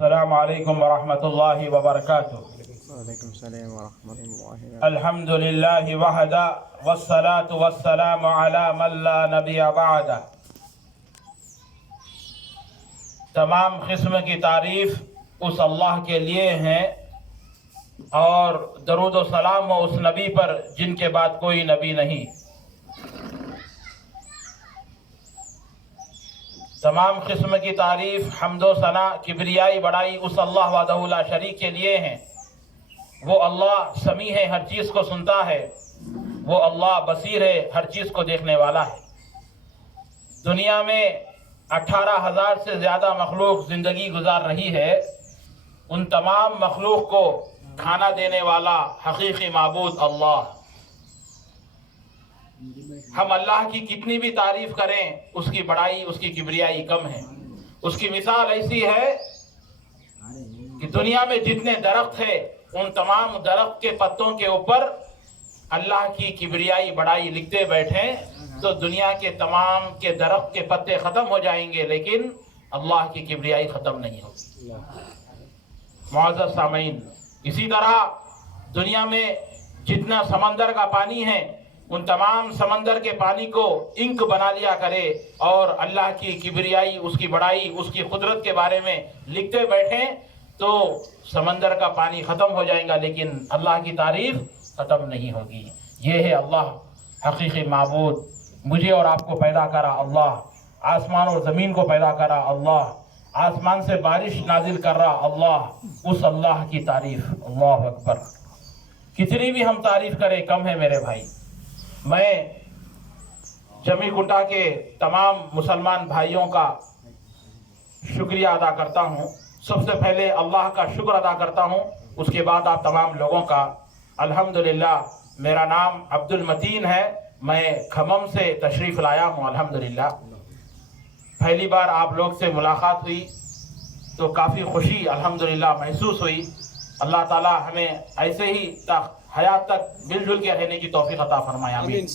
السلام علیکم ورحمۃ اللہ وبرکاتہ۔ وعلیکم السلام ورحمۃ اللہ وبرکاتہ۔ الحمد للہ وحدہ والصلاة والسلام علی من لا نبی بعدہ۔ تمام قسم کی تعریف اس اللہ کے لیے ہیں اور درود و سلام ہو اس نبی پر جن کے بعد کوئی نبی نہیں۔ تمام قسم کی تعریف، حمد و ثنا، کبریائی، بڑائی اس اللہ وحدہ لا شریک کے لیے ہیں۔ وہ اللہ سمیع ہے، ہر چیز کو سنتا ہے۔ وہ اللہ بصیر ہے، ہر چیز کو دیکھنے والا ہے۔ دنیا میں 18,000 سے زیادہ مخلوق زندگی گزار رہی ہے۔ ان تمام مخلوق کو کھانا دینے والا حقیقی معبود اللہ۔ ہم اللہ کی کتنی بھی تعریف کریں اس کی بڑائی، اس کی کبریائی کم ہے۔ اس کی مثال ایسی ہے کہ دنیا میں جتنے درخت ہیں ان تمام درخت کے پتوں کے اوپر اللہ کی کبریائی بڑائی لکھتے بیٹھیں تو دنیا کے تمام کے درخت کے پتے ختم ہو جائیں گے، لیکن اللہ کی کبریائی ختم نہیں ہوگی۔ معزز سامعین، اسی طرح دنیا میں جتنا سمندر کا پانی ہے ان تمام سمندر کے پانی کو انک بنا لیا کرے اور اللہ کی کبریائی، اس کی بڑائی، اس کی قدرت کے بارے میں لکھتے بیٹھیں تو سمندر کا پانی ختم ہو جائے گا، لیکن اللہ کی تعریف ختم نہیں ہوگی۔ یہ ہے اللہ حقیقی معبود۔ مجھے اور آپ کو پیدا کرا اللہ، آسمان اور زمین کو پیدا کرا اللہ، آسمان سے بارش نازل کر رہا اللہ، اس اللہ کی تعریف۔ اللہ اکبر۔ کتنی بھی ہم تعریف کریں کم ہے میرے بھائی۔ میں جمی کنٹا کے تمام مسلمان بھائیوں کا شکریہ ادا کرتا ہوں۔ سب سے پہلے اللہ کا شکر ادا کرتا ہوں، اس کے بعد آپ تمام لوگوں کا۔ الحمدللہ، میرا نام عبد المتین ہے، میں کھمم سے تشریف لایا ہوں۔ الحمدللہ پہلی بار آپ لوگ سے ملاقات ہوئی تو کافی خوشی الحمدللہ محسوس ہوئی۔ اللہ تعالی ہمیں ایسے ہی حیات تک مل جل کے رہنے کی توفیق عطا فرمائے، آمین۔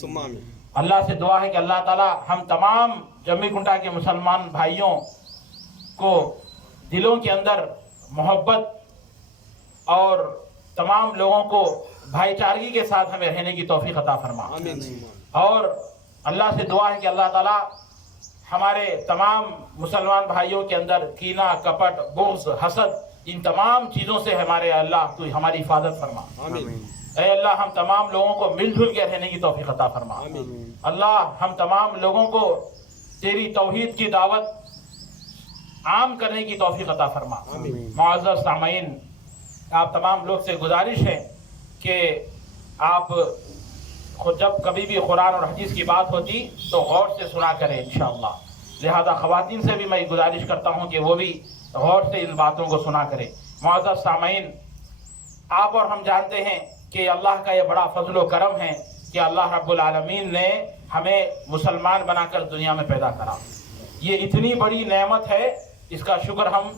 اللہ سے دعا ہے کہ اللہ تعالی ہم تمام جمی کنٹا کے مسلمان بھائیوں کو دلوں کے اندر محبت اور تمام لوگوں کو بھائی چارگی کے ساتھ ہمیں رہنے کی توفیق عطا فرما۔ اور اللہ سے دعا ہے کہ اللہ تعالی ہمارے تمام مسلمان بھائیوں کے اندر کینہ، کپٹ، بغض، حسد، ان تمام چیزوں سے ہمارے اللہ تو ہماری حفاظت فرما۔ اے اللہ ہم تمام لوگوں کو مل جل کے رہنے کی توفیق عطا فرما۔ اللہ ہم تمام لوگوں کو تیری توحید کی دعوت عام کرنے کی توفیق عطا فرما۔ معزز سامعین، آپ تمام لوگ سے گزارش ہے کہ آپ خود جب کبھی بھی قرآن اور حدیث کی بات ہوتی تو غور سے سنا کریں انشاءاللہ۔ لہذا خواتین سے بھی میں گزارش کرتا ہوں کہ وہ بھی غور سے ان باتوں کو سنا کریں۔ معزز سامعین، آپ اور ہم جانتے ہیں کہ اللہ کا یہ بڑا فضل و کرم ہے کہ اللہ رب العالمین نے ہمیں مسلمان بنا کر دنیا میں پیدا کرا۔ یہ اتنی بڑی نعمت ہے، اس کا شکر ہم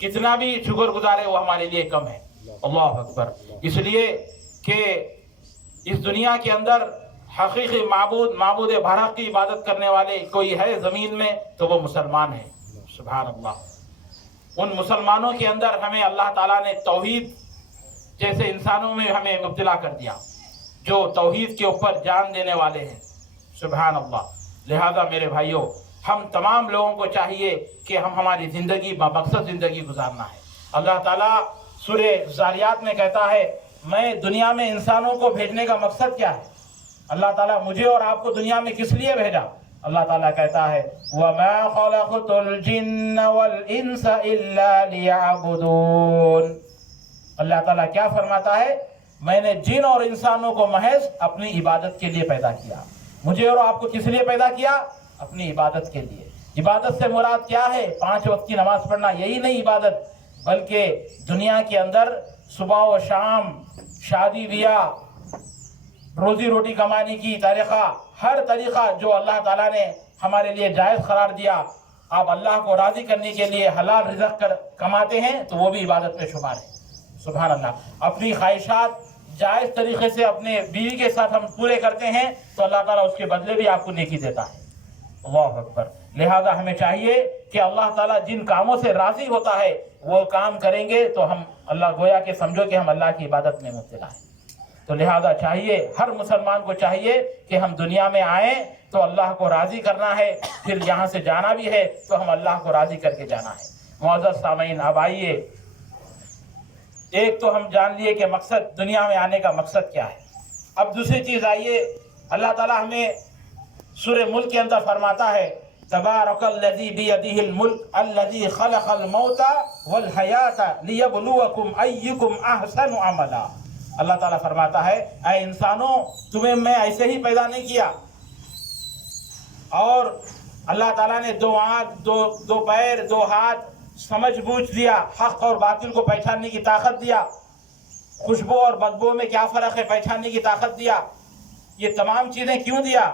کتنا بھی شکر گزارے وہ ہمارے لیے کم ہے۔ اللہ اکبر۔ اس لیے کہ اس دنیا کے اندر حقیقی معبود برحق کی عبادت کرنے والے کوئی ہے زمین میں تو وہ مسلمان ہے۔ سبحان اللہ۔ ان مسلمانوں کے اندر ہمیں اللہ تعالیٰ نے توحید جیسے انسانوں میں ہمیں مبتلا کر دیا جو توحید کے اوپر جان دینے والے ہیں۔ سبحان اللہ۔ لہذا میرے بھائیوں، ہم تمام لوگوں کو چاہیے کہ ہم ہماری زندگی بمقصد زندگی گزارنا ہے۔ اللہ تعالیٰ سورہ ذاریات میں کہتا ہے میں دنیا میں انسانوں کو بھیجنے کا مقصد کیا ہے؟ اللہ تعالیٰ مجھے اور آپ کو دنیا میں کس لیے بھیجا؟ اللہ تعالیٰ کہتا ہے وَمَا خَلَقْتُ الْجِنَّ وَالْإِنسَ إِلَّا لِيَعْبُدُونَ۔ اللہ تعالیٰ کیا فرماتا ہے؟ میں نے جن اور انسانوں کو محض اپنی عبادت کے لیے پیدا کیا۔ مجھے اور آپ کو کس لیے پیدا کیا؟ اپنی عبادت کے لیے۔ عبادت سے مراد کیا ہے؟ 5 وقت کی نماز پڑھنا یہی نہیں عبادت، بلکہ دنیا کے اندر صبح و شام، شادی بیاہ، روزی روٹی کمانے کی طریقہ، ہر طریقہ جو اللہ تعالیٰ نے ہمارے لیے جائز قرار دیا، آپ اللہ کو راضی کرنے کے لیے حلال رزق کماتے ہیں تو وہ بھی عبادت میں شمار ہے۔ سبحان اللہ۔ اپنی خواہشات جائز طریقے سے اپنے بیوی کے ساتھ ہم پورے کرتے ہیں تو اللہ تعالیٰ اس کے بدلے بھی آپ کو نیکی دیتا ہے۔ اللہ اکبر۔ لہذا ہمیں چاہیے کہ اللہ تعالیٰ جن کاموں سے راضی ہوتا ہے وہ کام کریں گے تو ہم اللہ گویا کہ سمجھو کہ ہم اللہ کی عبادت میں مبتلا ہیں. تو لہذا چاہیے ہر مسلمان کو چاہیے کہ ہم دنیا میں آئیں تو اللہ کو راضی کرنا ہے, پھر یہاں سے جانا بھی ہے تو ہم اللہ کو راضی کر کے جانا ہے. معزز سامعین, اب آئیے, ایک تو ہم جان لیے کہ مقصد دنیا میں آنے کا مقصد کیا ہے. اب دوسری چیز آئیے, اللہ تعالیٰ ہمیں سورہ ملک کے اندر فرماتا ہے تبارک الذی بیدہ الملک الذی خلق الموت والحیات لیبلوکم ایکم احسن عملا. اللہ تعالیٰ فرماتا ہے اے انسانوں, تمہیں میں ایسے ہی پیدا نہیں کیا, اور اللہ تعالیٰ نے 2 آنکھ, 2 پیر, 2 ہاتھ, سمجھ بوجھ دیا, حق اور باطل کو پہچاننے کی طاقت دیا, خوشبو اور بدبو میں کیا فرق ہے پہچاننے کی طاقت دیا. یہ تمام چیزیں کیوں دیا؟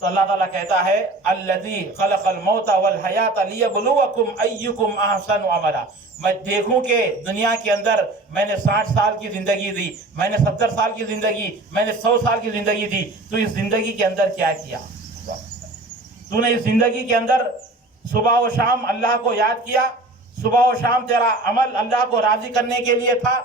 تو اللہ تعالیٰ کہتا ہے الذی خلق الموت والحیات لیبلوکم ایکم احسن عملا. میں دیکھوں کہ دنیا کے اندر میں نے 60 سال کی زندگی دی, میں نے 70 سال کی زندگی, میں نے 100 سال کی زندگی دی, تو اس زندگی کے اندر کیا کیا؟ تو نے اس زندگی کے اندر صبح و شام اللہ کو یاد کیا, صبح و شام تیرا عمل اللہ کو راضی کرنے کے لیے تھا.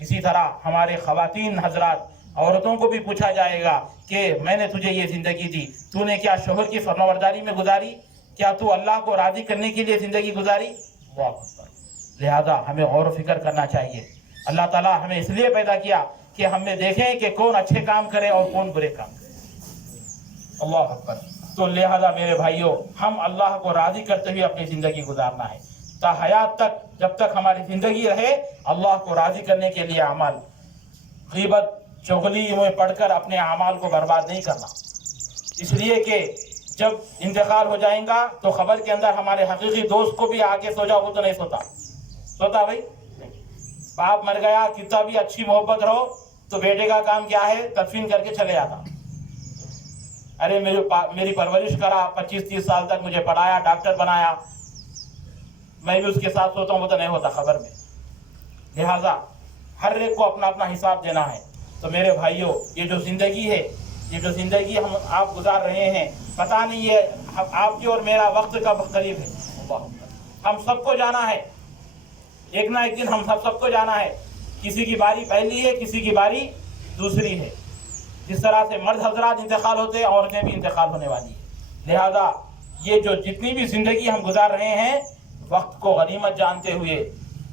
اسی طرح ہمارے خواتین حضرات, عورتوں کو بھی پوچھا جائے گا کہ میں نے تجھے یہ زندگی دی, تو نے کیا شوہر کی فرمانبرداری میں گزاری؟ کیا تو اللہ کو راضی کرنے کے لیے زندگی گزاری؟ اللہ اکبر. لہذا ہمیں غور و فکر کرنا چاہیے. اللہ تعالیٰ ہمیں اس لیے پیدا کیا کہ ہم نے دیکھیں کہ کون اچھے کام کرے اور کون برے کام کرے. اللہ اکبر. تو لہذا میرے بھائیوں, ہم اللہ کو راضی کرتے ہوئے اپنی زندگی گزارنا ہے تا حیات تک. جب تک ہماری زندگی رہے اللہ کو راضی کرنے کے لیے اعمال, غیبت چغلی میں پڑھ کر اپنے اعمال کو برباد نہیں کرنا. اس لیے کہ جب انتقال ہو جائیں گا تو خبر کے اندر ہمارے حقیقی دوست کو بھی آگے سو جاؤ, وہ تو نہیں سوتا بھائی. باپ مر گیا, کتنا بھی اچھی محبت رہو تو بیٹے کا کام کیا ہے؟ تدفین کر کے چلے جاتا. ارے میری پرورش کرا, 25-30 سال تک مجھے پڑھایا, ڈاکٹر بنایا, میں بھی اس کے ساتھ سوتا ہوں, وہ تو نہیں ہوتا خبر میں. لہذا ہر ایک کو اپنا اپنا حساب دینا ہے. تو میرے بھائیوں, یہ جو زندگی ہے, یہ جو زندگی آپ گزار رہے ہیں, پتہ نہیں ہے آپ کی اور میرا وقت کب قریب ہے. ہم سب کو جانا ہے, ایک نہ ایک دن ہم سب کو جانا ہے. کسی کی باری پہلی ہے, کسی کی باری دوسری ہے. جس طرح سے مرد حضرات انتقال ہوتے ہیں, عورتیں بھی انتقال ہونے والی ہیں. لہذا یہ جو جتنی بھی زندگی ہم گزار رہے ہیں, وقت کو غنیمت جانتے ہوئے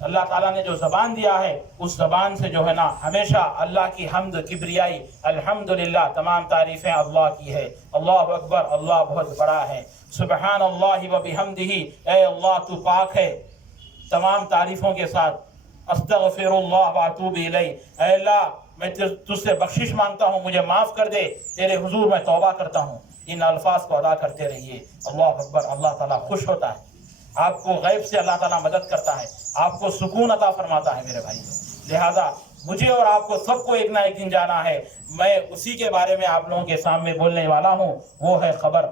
اللہ تعالیٰ نے جو زبان دیا ہے اس زبان سے جو ہے نا ہمیشہ اللہ کی حمد, کبریائی, الحمدللہ, تمام تعریفیں اللہ کی ہے. اللہ اکبر, اللہ بہت بڑا ہے. سبحان اللہ و بحمدہ, اے اللہ تو پاک ہے تمام تعریفوں کے ساتھ. استغفر اللہ و اتوب الیہ, اے اللہ میں تجھ سے بخشش مانگتا ہوں, مجھے معاف کر دے, تیرے حضور میں توبہ کرتا ہوں. ان الفاظ کو ادا کرتے رہیے. اللہ اکبر. اللہ تعالیٰ خوش ہوتا ہے, آپ کو غیب سے اللہ تعالیٰ مدد کرتا ہے, آپ کو سکون عطا فرماتا ہے میرے بھائی. لہذا مجھے اور آپ کو سب کو ایک نہ ایک دن جانا ہے. میں اسی کے بارے میں آپ لوگوں کے سامنے بولنے والا ہوں, وہ ہے خبر.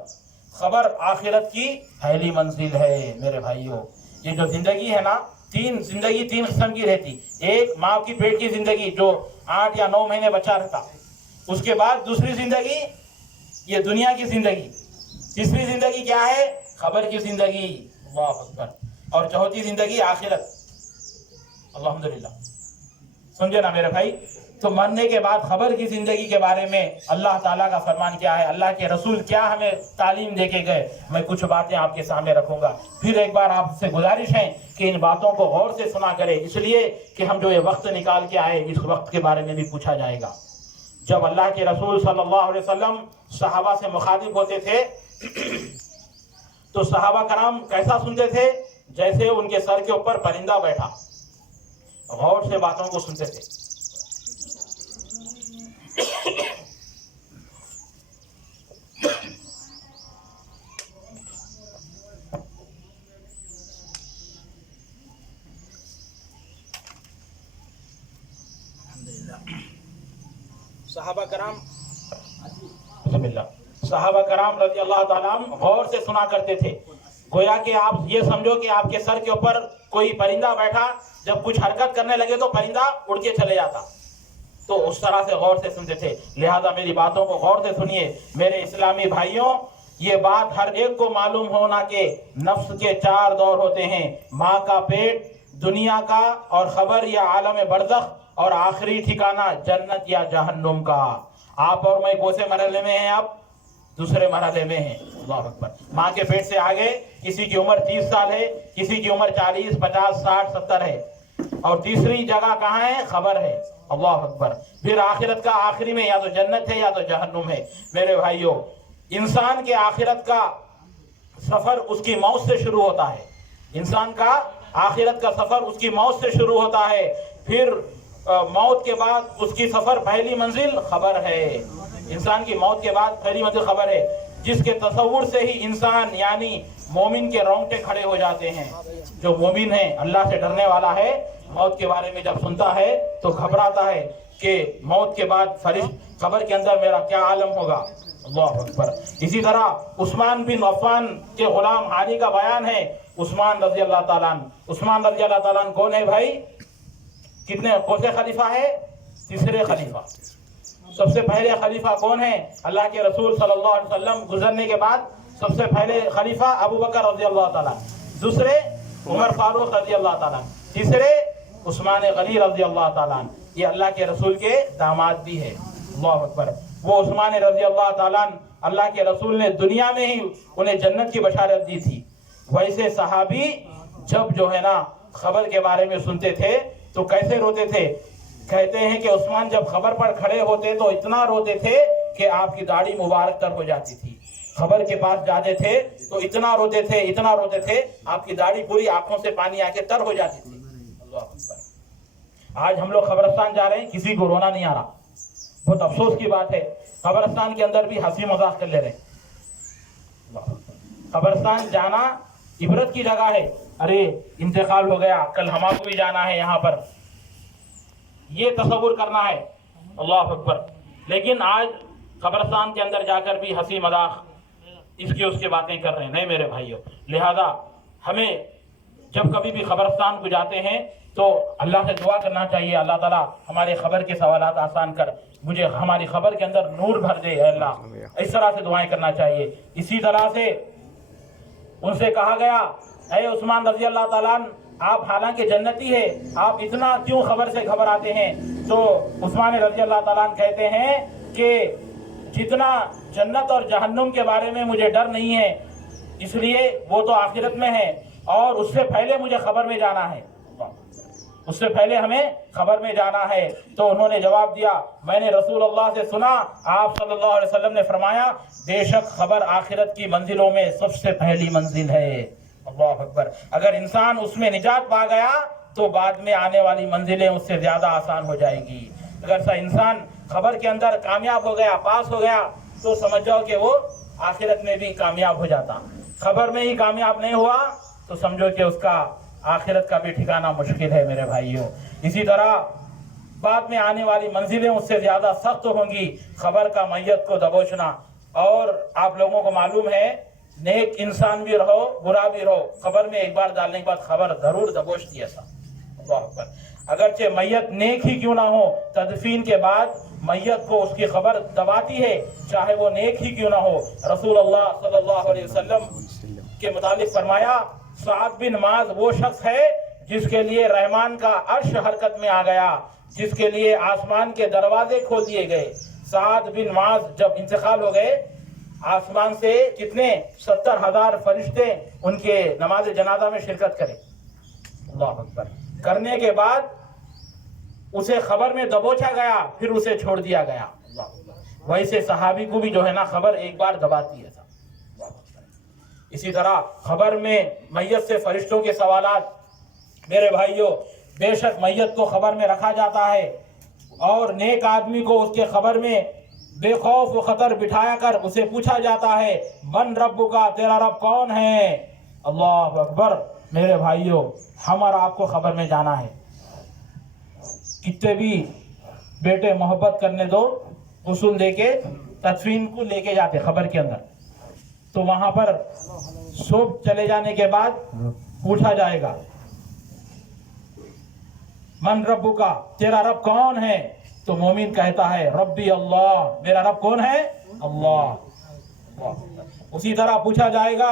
خبر آخرت کی پہلی منزل ہے میرے بھائیوں. یہ جو زندگی ہے نا, زندگی 3 قسم کی رہتی. ایک ماں کی پیٹ کی زندگی جو 8 یا 9 مہینے بچہ رہتا, اس کے بعد دوسری زندگی یہ دنیا کی زندگی, تیسری زندگی کیا ہے؟ خبر کی زندگی. اللہ اکبر. اور چوتھی زندگی آخرت. الحمدللہ. سمجھے نا میرے بھائی. تو مرنے کے بعد خبر کی زندگی کے بارے میں اللہ تعالیٰ کا فرمان کیا ہے, اللہ کے رسول کیا ہمیں تعلیم دے کے گئے, میں کچھ باتیں آپ کے سامنے رکھوں گا. پھر ایک بار آپ سے گزارش ہے کہ ان باتوں کو غور سے سنا کرے, اس لیے کہ ہم جو یہ وقت نکال کے آئے اس وقت کے بارے میں بھی پوچھا جائے گا. جب اللہ کے رسول صلی اللہ علیہ وسلم صحابہ سے مخاطب ہوتے تھے تو صحابہ کرام کیسا سنتے تھے؟ جیسے ان کے سر کے اوپر پرندہ بیٹھا, غور سے باتوں کو سنتے تھے. صحابہ کرام بسم اللہ, صحابہ کرام رضی اللہ تعالیٰ عنہ غور سے سنا کرتے تھے. گویا کہ آپ یہ سمجھو کہ آپ کے سر کے اوپر کوئی پرندہ بیٹھا, جب کچھ حرکت کرنے لگے تو پرندہ اڑ کے چلے جاتا. تو اس طرح سے غور سے سنتے تھے. لہذا میری باتوں کو غور سے سنیے میرے اسلامی بھائیوں. یہ بات ہر ایک کو معلوم ہونا کہ نفس کے 4 دور ہوتے ہیں. ماں کا پیٹ, دنیا کا اور خبر یا عالم برزخ اور آخری ٹھکانہ جنت یا جہنم کا. آپ اور میں کون سے مرحلے میں ہیں؟ آپ دوسرے مرحلے میں ہیں. اللہ اکبر. ماں کے پیٹ سے آگے کسی کی عمر 30 سال ہے، کسی کی عمر 40 50 60 70 ہے، اور تیسری جگہ کہاں ہے؟ خبر ہے. اللہ اکبر. پھر آخرت کا آخری میں یا تو جنت ہے یا تو جہنم ہے. میرے بھائیوں، انسان کے آخرت کا سفر اس کی موت سے شروع ہوتا ہے. انسان کا آخرت کا سفر اس کی موت سے شروع ہوتا ہے. پھر موت کے بعد اس کی سفر پہلی منزل خبر ہے. انسان کی موت کے بعد پہلی منزل خبر ہے، جس کے تصور سے ہی انسان یعنی مومن کے رونگٹے کھڑے ہو جاتے ہیں. جو مومن ہے، اللہ سے ڈرنے والا ہے، موت کے بارے میں جب سنتا ہے تو گھبراتا ہے کہ موت کے بعد فرشت قبر کے اندر میرا کیا عالم ہوگا. اللہ اکبر. اسی طرح عثمان بن عفان کے غلام حانی کا بیان ہے. عثمان رضی اللہ تعالیٰ عنہ. عثمان رضی اللہ تعالیٰ عنہ کون ہے بھائی؟ کتنے کون سے خلیفہ ہے؟ تیسرے خلیفہ. سب سے پہلے خلیفہ کون ہے؟ اللہ کے رسول صلی اللہ علیہ وسلم گزرنے کے بعد سب سے پہلے خلیفہ ابو بکر رضی اللہ تعالیٰ. دوسرے عمر فاروق رضی اللہ تعالیٰ. تیسرے عثمان غنی رضی اللہ تعالیٰ. یہ اللہ کے رسول کے داماد بھی ہے. اللہ اکبر. وہ عثمان رضی اللہ تعالیٰ اللہ کے رسول نے دنیا میں ہی انہیں جنت کی بشارت دی تھی. ویسے صحابی جب جو ہے نا خبر کے بارے میں سنتے تھے تو کیسے روتے تھے؟ کہتے ہیں کہ عثمان جب خبر پر کھڑے ہوتے تو اتنا روتے تھے کہ آپ کی داڑھی مبارک تر ہو جاتی تھی. خبر کے پاس جاتے تھے تو اتنا روتے تھے آپ کی داڑھی پوری آنکھوں سے پانی آ کے تر ہو جاتی تھی. اللہ اکبر. آج ہم لوگ قبرستان جا رہے ہیں، کسی کو رونا نہیں آ رہا. بہت افسوس کی بات ہے. قبرستان کے اندر بھی ہنسی مذاق کر لے رہے ہیں. قبرستان جانا عبرت کی جگہ ہے. ارے انتقال ہو گیا، کل ہمارا کو بھی جانا ہے یہاں پر، یہ تصور کرنا ہے. اللہ اکبر. لیکن آج قبرستان کے اندر جا کر بھی ہنسی مذاق اس کی باتیں کر رہے ہیں. نہیں میرے بھائیوں، لہذا ہمیں جب کبھی بھی قبرستان کو جاتے ہیں تو اللہ سے دعا کرنا چاہیے، اللہ تعالیٰ ہمارے خبر کے سوالات آسان کر، مجھے ہماری خبر کے اندر نور بھر دے اے اللہ. اس طرح سے دعائیں کرنا چاہیے. اسی طرح سے ان سے کہا گیا، اے عثمان رضی اللہ تعالیٰ عنہ، آپ حالانکہ جنتی ہے، آپ اتنا کیوں خبر سے گھبراتے ہیں؟ تو عثمان رضی اللہ تعالیٰ عنہ کہتے ہیں کہ جتنا جنت اور جہنم کے بارے میں مجھے ڈر نہیں ہے، اس لیے وہ تو آخرت میں ہے اور اس سے پہلے مجھے خبر میں جانا ہے، اس سے پہلے ہمیں خبر میں جانا ہے. تو انہوں نے جواب دیا، میں نے رسول اللہ سے سنا، آپ صلی اللہ علیہ وسلم نے فرمایا، بے شک خبر آخرت کی منزلوں میں سب سے پہلی منزل ہے. اللہ اکبر. اگر انسان اس میں نجات پا گیا تو بعد میں آنے والی منزلیں اس سے زیادہ آسان ہو جائے گی. اگر سا انسان خبر کے اندر کامیاب ہو گیا، پاس ہو گیا، تو سمجھ جاؤ کہ وہ آخرت میں بھی کامیاب ہو جاتا. خبر میں ہی کامیاب نہیں ہوا تو سمجھو کہ اس کا آخرت کا بھی ٹھکانہ مشکل ہے میرے بھائیوں. اسی طرح بعد میں آنے والی منزلیں اس سے زیادہ سخت ہوں گی. خبر کا میت کو دبوچنا، اور آپ لوگوں کو معلوم ہے نیک انسان بھی رہو برا بھی رہو، خبر میں ایک بار ڈالنے کے بعد خبر ضرور دبوچتی ہے. اللہ اکبر. اگرچہ میت نیک ہی کیوں نہ ہو، تدفین کے بعد میت کو اس کی خبر دباتی ہے، چاہے وہ نیک ہی کیوں نہ ہو. رسول اللہ صلی اللہ علیہ وسلم کے متعلق فرمایا، سعد بن معاذ وہ شخص ہے جس کے لیے رحمان کا عرش حرکت میں آ گیا، جس کے لیے آسمان کے دروازے کھول دیے گئے. سعد بن معاذ جب انتقال ہو گئے، آسمان سے کتنے 70,000 فرشتے ان کے نماز جنازہ میں شرکت کرے. اللہ اکبر. کرنے کے بعد اسے خبر میں دبوچا گیا، پھر اسے چھوڑ دیا گیا. ویسے صحابی کو بھی جو ہے نا خبر ایک بار دباتی ہے. اسی طرح خبر میں میت سے فرشتوں کے سوالات. میرے بھائیوں، بے شک میت کو خبر میں رکھا جاتا ہے اور نیک آدمی کو اس کے خبر میں بے خوف و خطر بٹھایا کر اسے پوچھا جاتا ہے، من رب کا، تیرا رب کون ہے؟ اللہ اکبر. میرے بھائیوں، ہم اور آپ کو خبر میں جانا ہے. کتنے بھی بیٹے محبت کرنے دو، غسل دے کے تدفین کو لے کے جاتے خبر کے اندر، تو وہاں پر صبح چلے جانے کے بعد پوچھا جائے گا، من رب کا، تیرا رب کون ہے؟ تو مومن کہتا ہے، ربی اللہ، میرا رب کون ہے؟ اللہ. اسی طرح پوچھا جائے گا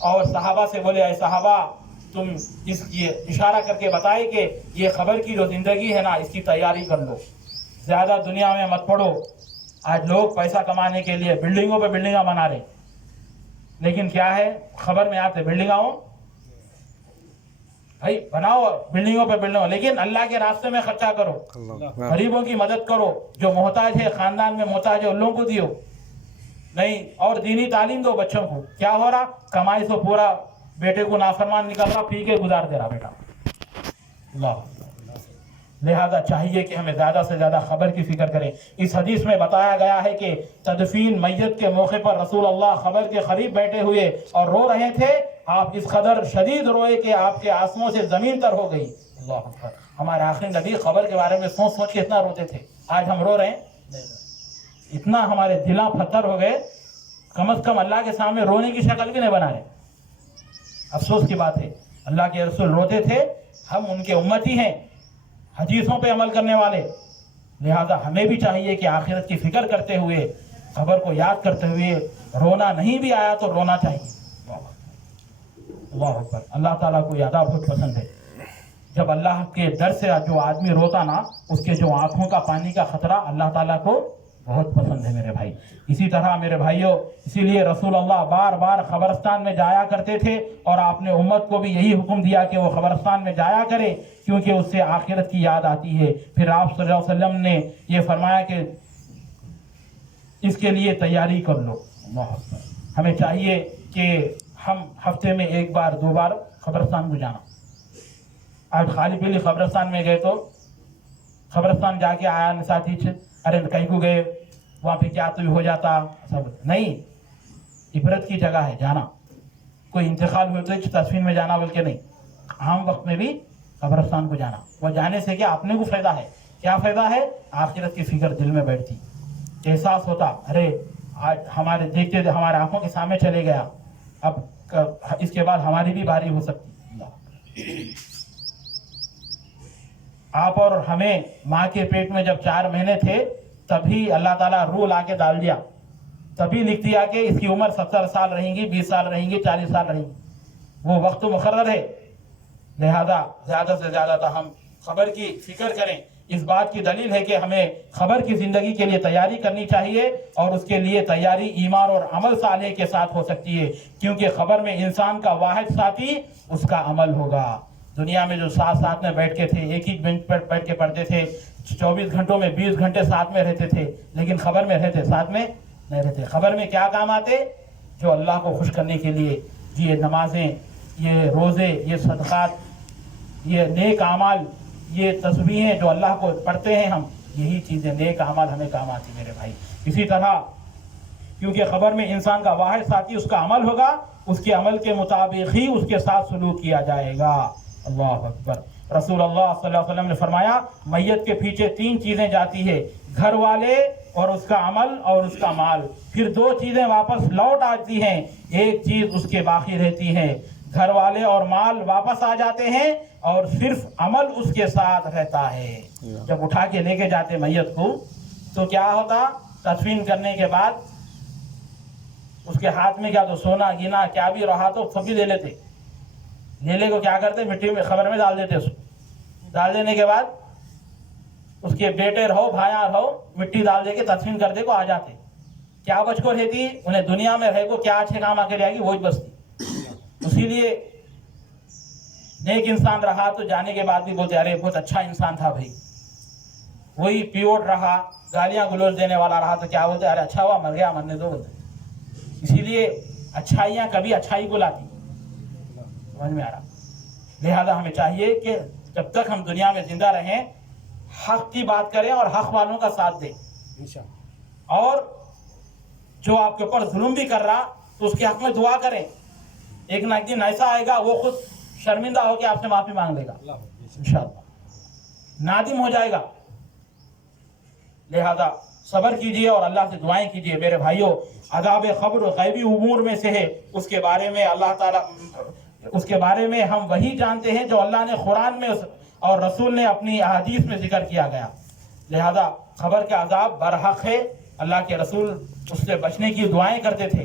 اور صحابہ سے بولے اے صحابہ تم اس یہ اشارہ کر کے بتائے کہ یہ خبر کی جو زندگی ہے نا اس کی تیاری کر لو، زیادہ دنیا میں مت پڑو۔ آج لوگ پیسہ کمانے کے لیے بلڈنگوں پہ بلڈنگاں بنا رہے، لیکن کیا ہے خبر میں آتے بلڈنگاں بھائی بناؤ بلڈنگوں پہ بلڈنگوں، لیکن اللہ کے راستے میں خرچہ کرو، غریبوں کی مدد کرو، جو محتاج ہے خاندان میں محتاج ہے ان لوگوں کو دیو نہیں، اور دینی تعلیم دو بچوں کو۔ کیا ہو رہا کمائی سے پورا بیٹے کو نافرمان نکل رہا، پی کے گزار دے رہا بیٹا۔ اللہ لہذا چاہیے کہ ہمیں زیادہ سے زیادہ خبر کی فکر کریں۔ اس حدیث میں بتایا گیا ہے کہ تدفین میت کے موقع پر رسول اللہ خبر کے قریب بیٹھے ہوئے اور رو رہے تھے، آپ اس قدر شدید روئے کہ آپ کے آنسوؤں سے زمین تر ہو گئی۔ اللہ اکبر۔ ہمارے آخری نبی خبر کے بارے میں سوچ سوچ کے اتنا روتے تھے، آج ہم رو رہے ہیں، اتنا ہمارے دلاں پتھر ہو گئے، کم از کم اللہ کے سامنے رونے کی شکل بھی نہیں بنا رہے۔ افسوس کی بات ہے، اللہ کے رسول روتے تھے، ہم ان کے امتی ہیں، حدیثوں پہ عمل کرنے والے، لہذا ہمیں بھی چاہیے کہ آخرت کی فکر کرتے ہوئے خبر کو یاد کرتے ہوئے رونا نہیں بھی آیا تو رونا چاہیے۔ اللہ اکبر۔ اللہ تعالیٰ کو یہ ادا بہت پسند ہے، جب اللہ کے در سے جو آدمی روتا نا اس کے جو آنکھوں کا پانی کا خطرہ اللہ تعالیٰ کو بہت پسند ہے میرے بھائی۔ اسی طرح میرے بھائیوں، اسی لیے رسول اللہ بار بار قبرستان میں جایا کرتے تھے، اور آپ نے امت کو بھی یہی حکم دیا کہ وہ قبرستان میں جایا کرے، کیونکہ اس سے آخرت کی یاد آتی ہے۔ پھر آپ صلی اللہ علیہ وسلم نے یہ فرمایا کہ اس کے لیے تیاری کر لو۔ اللہ اکبر۔ ہمیں چاہیے کہ ہم ہفتے میں ایک بار دو بار قبرستان کو جانا۔ آج خالی پیلی قبرستان میں گئے تو قبرستان جا کے آیا ساتھی ارے کہیں کو گئے وہاں پہ کیا تو ہو جاتا، سب نہیں، عبرت کی جگہ ہے جانا۔ کوئی انتقال ہوئے تو تدفین میں جانا بلکہ نہیں، عام وقت میں بھی قبرستان کو جانا۔ وہ جانے سے کیا اپنے کو فائدہ ہے، کیا فائدہ ہے؟ آخرت کی فکر دل میں بیٹھتی، احساس ہوتا ارے آج ہمارے دیکھتے ہمارے آنکھوں کے سامنے چلے گیا، اب اس کے بعد ہماری بھی باری ہو سکتی۔ آپ اور ہمیں ماں کے پیٹ میں جب 4 مہینے تھے تبھی اللہ تعالیٰ روح لا کے ڈال دیا، تبھی لکھ دیا کہ اس کی عمر 70 سال رہیں گی، 20 سال رہیں گی، 40 سال رہیں گی، وہ وقت مقرر ہے۔ لہذا زیادہ سے زیادہ ہم خبر کی فکر کریں۔ اس بات کی دلیل ہے کہ ہمیں خبر کی زندگی کے لیے تیاری کرنی چاہیے، اور اس کے لیے تیاری ایمان اور عمل صالح کے ساتھ ہو سکتی ہے، کیونکہ خبر میں انسان کا واحد ساتھی اس کا عمل ہوگا۔ دنیا میں جو ساتھ میں بیٹھ کے تھے، ایک ہی بینچ پر بیٹھ کے پڑھتے تھے، 24 گھنٹوں میں 20 گھنٹے ساتھ میں رہتے تھے، لیکن خبر میں رہتے ساتھ میں نہیں رہتے۔ خبر میں کیا کام آتے؟ جو اللہ کو خوش کرنے کے لیے یہ نمازیں، یہ روزے، یہ صدقات، یہ نیک اعمال، یہ تسبیحیں جو اللہ کو پڑھتے ہیں ہم، یہی چیزیں نیک اعمال ہمیں کام آتی میرے بھائی۔ اسی طرح کیونکہ خبر میں انسان کا واحد ساتھی اس کا عمل ہوگا، اس کے عمل کے مطابق ہی اس کے ساتھ سلوک کیا جائے گا۔ اللہ اکبر۔ رسول اللہ صلی اللہ علیہ وسلم نے فرمایا میت کے پیچھے 3 چیزیں جاتی ہے، گھر والے اور اس کا عمل اور اس کا مال، پھر 2 چیزیں واپس لوٹ آتی ہیں، ایک چیز اس کے باقی رہتی ہے۔ گھر والے اور مال واپس آ جاتے ہیں اور صرف عمل اس کے ساتھ رہتا ہے۔ جب اٹھا کے لے کے جاتے میت کو تو کیا ہوتا؟ تدفین کرنے کے بعد اس کے ہاتھ میں کیا تو سونا گینا کیا بھی رہا تو سب بھی لے لیتے، لے کو کیا کرتے؟ مٹی میں خبر میں ڈال دیتے، اس کو ڈال دینے کے بعد اس کے بیٹے رہو بھائیاں رہو مٹی ڈال دے کے تدفین کر دے کو آ جاتے۔ کیا بچ کو رہتی؟ انہیں دنیا میں رہ کو کیا اچھے کام آ کے رہے گی وہی بچتی۔ اسی لیے نیک انسان رہا تو جانے کے بعد بھی بولتے ارے بہت اچھا انسان تھا بھائی، وہی پیوٹ رہا گالیاں گلوچ دینے والا رہا تو کیا بولتے؟ ارے اچھا ہوا مر گیا، مرنے دو بولتے۔ اسی لیے اچھائیاں کبھی اچھائی کو لاتی، سمجھ میں آ رہا؟ لہذا ہمیں چاہیے کہ جب تک ہم دنیا میں زندہ رہیں حق کی بات کریں اور حق والوں کا ساتھ دیں، اور جو آپ کے اوپر ظلم بھی کر رہا تو اس کے حق میں دعا کریں۔ ایک نہ ایک دن ایسا آئے گا وہ خود شرمندہ ہو کے آپ سے معافی مانگ لے گا انشاءاللہ، نادم ہو جائے گا۔ لہذا صبر کیجئے اور اللہ سے دعائیں کیجئے میرے بھائیوں۔ عذاب قبر غیبی امور میں سے ہے، اس کے بارے میں اللہ تعالیٰ اس کے بارے میں ہم وہی جانتے ہیں جو اللہ نے قرآن میں اور رسول نے اپنی احادیث میں ذکر کیا گیا۔ لہذا خبر کا عذاب برحق ہے، اللہ کے رسول اس سے بچنے کی دعائیں کرتے تھے،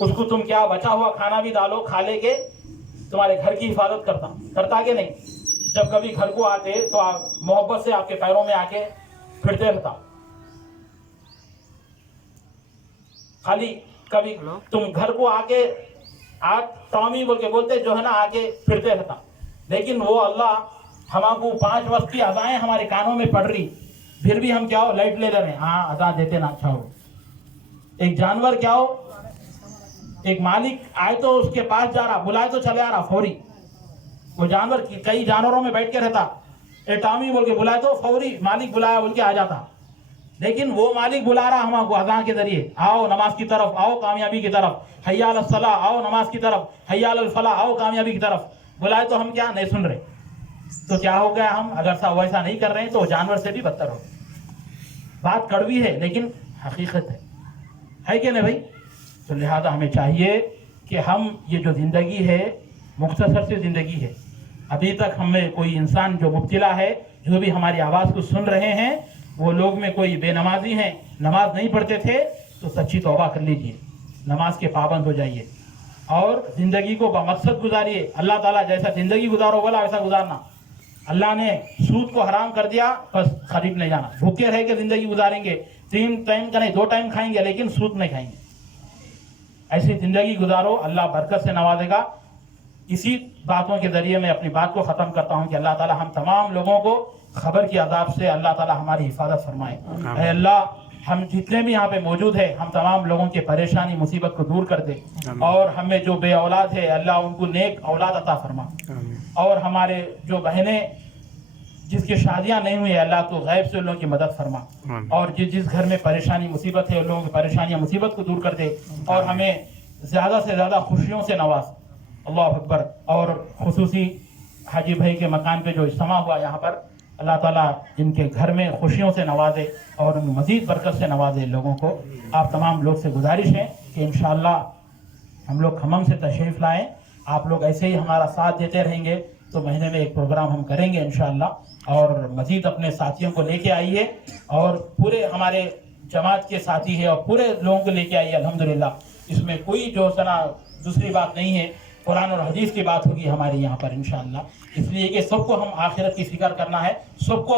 اس کو تم کیا بچا ہوا کھانا بھی ڈالو کھا لے کے تمہارے گھر کی حفاظت کرتا کہ نہیں؟ جب کبھی گھر کو آتے تو محبت سے آپ کے پیروں میں آ کے پھرتے رہتا. خالی کبھی تم گھر کو آ کے ٹامی بول کے بولتے جو ہے نا آ کے پھرتے رہتا. لیکن وہ اللہ ہم کو 5 وقت کی اذائیں ہمارے کانوں میں پڑ رہی پھر بھی ہم کیا ہو لائٹ لے رہے ہیں. ہاں اذان دیتے نا اچھا ہو. ایک جانور کیا ہو ایک مالک آئے تو اس کے پاس جا رہا بلائے تو چلے آ رہا فوری. وہ جانور کئی جانوروں میں بیٹھ کے رہتا ٹامی بول کے بلائے تو فوری مالک بلایا بول کے آ جاتا. لیکن وہ مالک بلا رہا ہم کو اذان کے ذریعے آؤ نماز کی طرف آؤ کامیابی کی طرف حی علی الصلاۃ آؤ نماز کی طرف حی علی الفلاح آؤ کامیابی کی طرف بلائے تو ہم کیا نہیں سن رہے. تو کیا ہو گیا ہم اگر ویسا نہیں کر رہے ہیں تو جانور سے بھی بدتر ہو. بات کڑوی ہے لیکن حقیقت ہے کہ نہیں بھائی؟ تو لہذا ہمیں چاہیے کہ ہم یہ جو زندگی ہے مختصر سی زندگی ہے. ابھی تک ہمیں کوئی انسان جو مبتلا ہے جو بھی ہماری آواز کو سن رہے ہیں وہ لوگ میں کوئی بے نمازی ہیں نماز نہیں پڑھتے تھے تو سچی توبہ کر لیجئے نماز کے پابند ہو جائیے اور زندگی کو بمقصد گزاریے. اللہ تعالیٰ جیسا زندگی گزارو بولا ویسا گزارنا. اللہ نے سود کو حرام کر دیا بس خرید نہیں جانا. بھوکے رہ کے زندگی گزاریں گے 3 ٹائم کا نہیں 2 ٹائم کھائیں گے لیکن سود نہیں کھائیں گے. ایسی زندگی گزارو اللہ برکت سے نوازے گا. اسی باتوں کے ذریعے میں اپنی بات کو ختم کرتا ہوں کہ اللہ تعالیٰ ہم تمام لوگوں کو خبر کی عذاب سے اللہ تعالیٰ ہماری حفاظت فرمائے. اے اللہ ہم جتنے بھی یہاں پہ موجود ہیں ہم تمام لوگوں کی پریشانی مصیبت کو دور کر دے اور ہمیں جو بے اولاد ہے اللہ ان کو نیک اولاد عطا فرما. اور ہمارے جو بہنیں جس کی شادیاں نہیں ہوئی اللہ تو غیب سے ان لوگوں کی مدد فرما اور جس گھر میں پریشانی مصیبت ہے ان لوگوں کی پریشانیاں مصیبت کو دور کر دے اور ہمیں زیادہ سے زیادہ خوشیوں سے نواز. اللہ اکبر. اور خصوصی حاجی بھائی کے مکان پہ جو اجتماع ہوا یہاں پر اللہ تعالیٰ ان کے گھر میں خوشیوں سے نوازے اور ان مزید برکت سے نوازے لوگوں کو. آپ تمام لوگ سے گزارش ہے کہ انشاءاللہ ہم لوگ کھمم سے تشریف لائیں. آپ لوگ ایسے ہی ہمارا ساتھ دیتے رہیں گے تو مہینے میں ایک پروگرام ہم کریں گے انشاءاللہ. اور مزید اپنے ساتھیوں کو لے کے آئیے اور پورے ہمارے جماعت کے ساتھی ہے اور پورے لوگوں کو لے کے آئیے. الحمدللہ اس میں کوئی جو سنا دوسری بات نہیں ہے. قرآن اور حدیث کی بات ہوگی ہمارے یہاں پر انشاءاللہ. اس لیے کہ سب کو ہم آخرت کی فکر کرنا ہے سب کو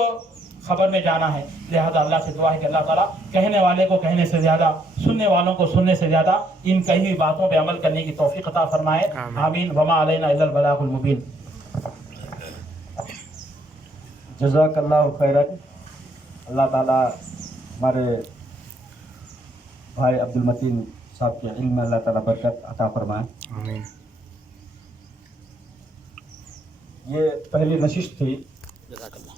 خبر میں جانا ہے. لہذا اللہ سے دعا ہے کہ اللہ تعالیٰ کہنے والے کو کہنے سے زیادہ سننے والوں کو سننے سے زیادہ ان کہی ہوئی باتوں پہ عمل کرنے کی توفیق عطا فرمائے. آمین. وما علینا الا البلاغ المبین. جزاک اللہ خیرن. اللہ تعالیٰ ہمارے بھائی عبد المتین صاحب کے علم میں اللہ تعالیٰ برکت عطا فرمائے. آمین. یہ پہلی نشست تھی. جزاک اللہ.